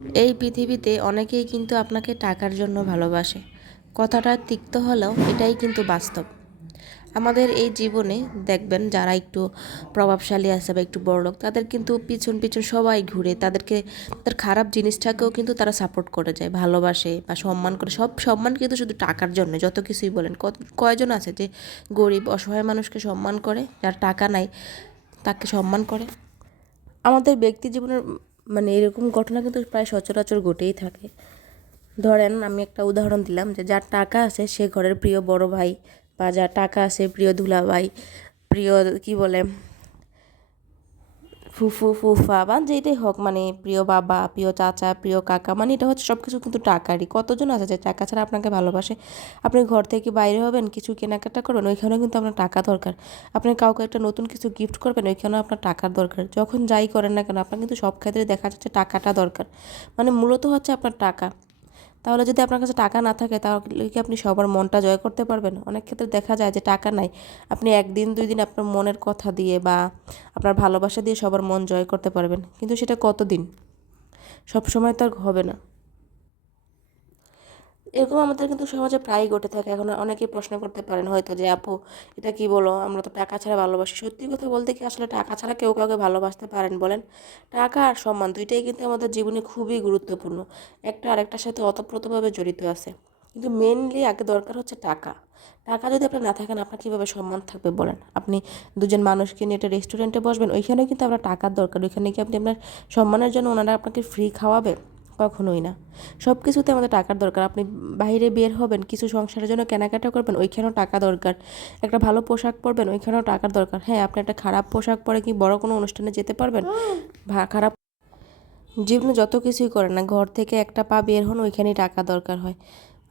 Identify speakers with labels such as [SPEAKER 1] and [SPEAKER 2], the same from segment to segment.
[SPEAKER 1] এই পৃথিবীতে অনেকেই কিন্তু আপনাকে টাকার জন্য ভালোবাসে। কথাটা তিক্ত হলেও এটাই কিন্তু বাস্তব। আমাদের এই জীবনে দেখবেন যারা একটু প্রভাবশালী আছে বা একটু বড়লোক তাদের কিন্তু পিছন পিছন সবাই ঘুরে, তাদেরকে তার খারাপ জিনিসটাকেও কিন্তু তারা সাপোর্ট করে যায়, ভালোবাসে বা সম্মান করে। সব সম্মান কিন্তু শুধু টাকার জন্য, যত কিছুই বলেন। কয়জন আছে যে গরিব, অসহায় মানুষকে সম্মান করে, যার টাকা নাই, তাকে সম্মান করে? আমাদের ব্যক্তি জীবনের মানে এরকম ঘটনা কিন্তু প্রায় সচরাচর ঘটেই থাকে। ধরেন আমি একটা উদাহরণ দিলাম যে যার টাকা আছে সে ঘরের প্রিয় বড় ভাই বা যার টাকা আছে প্রিয় দুলাভাই, প্রিয় কি বলে ফুফু ফুফা বা যেটাই হোক মানে প্রিয় বাবা, প্রিয় চাচা, প্রিয় কাকা মানে এটা হচ্ছে সব কিছু কিন্তু টাকারই। কতজন আছে যে টাকা ছাড়া আপনাকে ভালোবাসে? আপনি ঘর থেকে বাইরে হবেন, কিছু কেনাকাটা করবেন, ওইখানেও কিন্তু আপনার টাকা দরকার। আপনি কাউকে একটা নতুন কিছু গিফট করবেন, ওইখানেও আপনার টাকার দরকার। যখন যাই করেন না কেন, আপনার কিন্তু সব ক্ষেত্রে দেখা যাচ্ছে টাকাটা দরকার। মানে মূলত হচ্ছে আপনার টাকা। তাহলে যদি আপনার কাছে টাকা না থাকে, তাহলে কি আপনি সবার মনটা জয় করতে পারবেন? অনেক ক্ষেত্রে দেখা যায় যে টাকা নাই। আপনি একদিন, দুই দিন আপনার মনের কথা দিয়ে বা আপনার ভালোবাসা দিয়ে সবার মন জয় করতে পারবেন। কিন্তু সেটা কতদিন? সব সময় তো আর হবে না। এরকম আমাদের কিন্তু সমাজে প্রায়ই ঘটে থাকে। এখন অনেকেই প্রশ্ন করতে পারেন হয়তো যে, আপু, এটা কি বলো? আমরা তো টাকা ছাড়া ভালোবাসি। সত্যি কথা বলতে কি আসলে টাকা ছাড়া কেউ কাউকে ভালোবাসতে পারেন বলেন? টাকা আর সম্মান দুইটাই কিন্তু আমাদের জীবনে খুবই গুরুত্বপূর্ণ। একটা আরেকটার সাথে অতপ্রতভাবে জড়িত আছে। কিন্তু মেনলি আগে দরকার হচ্ছে টাকা। টাকা যদি আপনার না থাকেন আপনার কীভাবে সম্মান থাকবে বলেন? আপনি দুজন মানুষকে নিয়ে একটা রেস্টুরেন্টে বসবেন, ওইখানেও কিন্তু আপনার টাকার দরকার। ওইখানে কি আপনি আপনার সম্মানের জন্য ওনারা আপনাকে ফ্রি খাওয়াবে? কখনোই না। সব কিছুতে আমাদের টাকার দরকার। আপনি বাইরে বের হবেন, কিছু সংসারের জন্য কেনাকাটা করবেন, ওইখানেও টাকা দরকার। একটা ভালো পোশাক পরবেন, ওইখানেও টাকার দরকার। হ্যাঁ আপনি একটা খারাপ পোশাক পরে কি বড় কোনো অনুষ্ঠানে যেতে পারবেন? খারাপ জীবনে যত কিছুই করেন না, ঘর থেকে একটা পা বের হন, ওইখানেই টাকা দরকার হয়।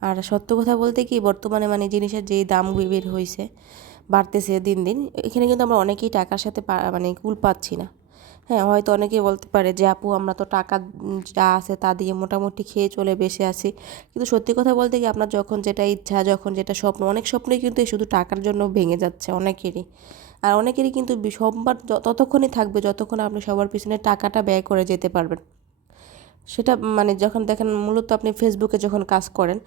[SPEAKER 1] আর সত্য কথা বলতে কি, বর্তমানে মানে জিনিসের যেই দাম বের হয়েছে বাড়তেছে দিন দিন, এখানে কিন্তু আমরা অনেকেই টাকার সাথে মানে কুল পাচ্ছি না। হ্যাঁ হয়তো অনেকে বলতে পারে যে, আপু, আমরা তো টাকা যা আছে তা দিয়ে মোটামুটি খেয়ে চলে বেসে আছি। কিন্তু সত্যি কথা বলতে কি, আপনার যখন যেটা ইচ্ছা, যখন যেটা স্বপ্ন, অনেক স্বপ্নই কিন্তু শুধু টাকার জন্য ভেঙে যাচ্ছে অনেকেরই। আর অনেকেরই কিন্তু সোমবার ততক্ষণই থাকবে যতক্ষণ আপনি সবার পিছনে টাকাটা ব্যয় করে যেতে পারবেন। সেটা মানে যখন দেখেন মূলত আপনি ফেসবুকে যখন কাজ করেন,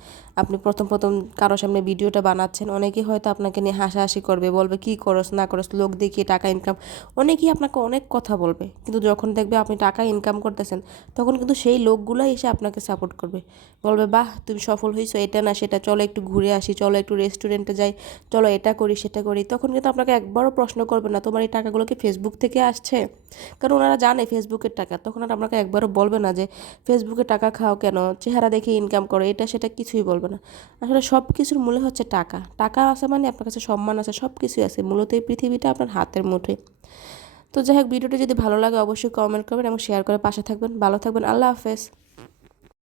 [SPEAKER 1] আপনি প্রথম প্রথম কারোর সামনে ভিডিওটা বানাচ্ছেন অনেকেই হয়তো আপনাকে নিয়ে হাসাহাসি করবে, বলবে কী করস, না করস, লোক দেখিয়ে টাকা ইনকাম অনেকেই আপনাকে অনেক কথা বলবে। কিন্তু যখন দেখবে আপনি টাকা ইনকাম করতেছেন, তখন কিন্তু সেই লোকগুলোই এসে আপনাকে সাপোর্ট করবে। বলবে, বাহ, তুমি সফল হয়েছো এটা না সেটা, চলো একটু ঘুরে আসি, চলো একটু রেস্টুরেন্টে যাই, চলো এটা করি, সেটা করি। তখন কিন্তু আপনাকে একবারও প্রশ্ন করবে না, তোমার এই টাকাগুলো কি ফেসবুক থেকে আসছে? কারণ ওনারা জানে ফেসবুকের টাকা, তখন আর আপনাকে একবারও বলবে না যে ফেসবুকে টাকা খাও কেন? চেহারা দেখে ইনকাম করো, এটা সেটা কিছুই বলবে না। আসলে সব কিছুর মূলে হচ্ছে টাকা। টাকা আছে মানে আপনার কাছে সম্মান আছে সব কিছুই আছে। মূলত এই পৃথিবীটা আপনার হাতের মুঠে। তো যাই হোক, ভিডিওটি যদি ভালো লাগে অবশ্যই কমেন্ট করবেন এবং শেয়ার করে পাশে থাকবেন। ভালো থাকবেন। আল্লাহ হাফেজ।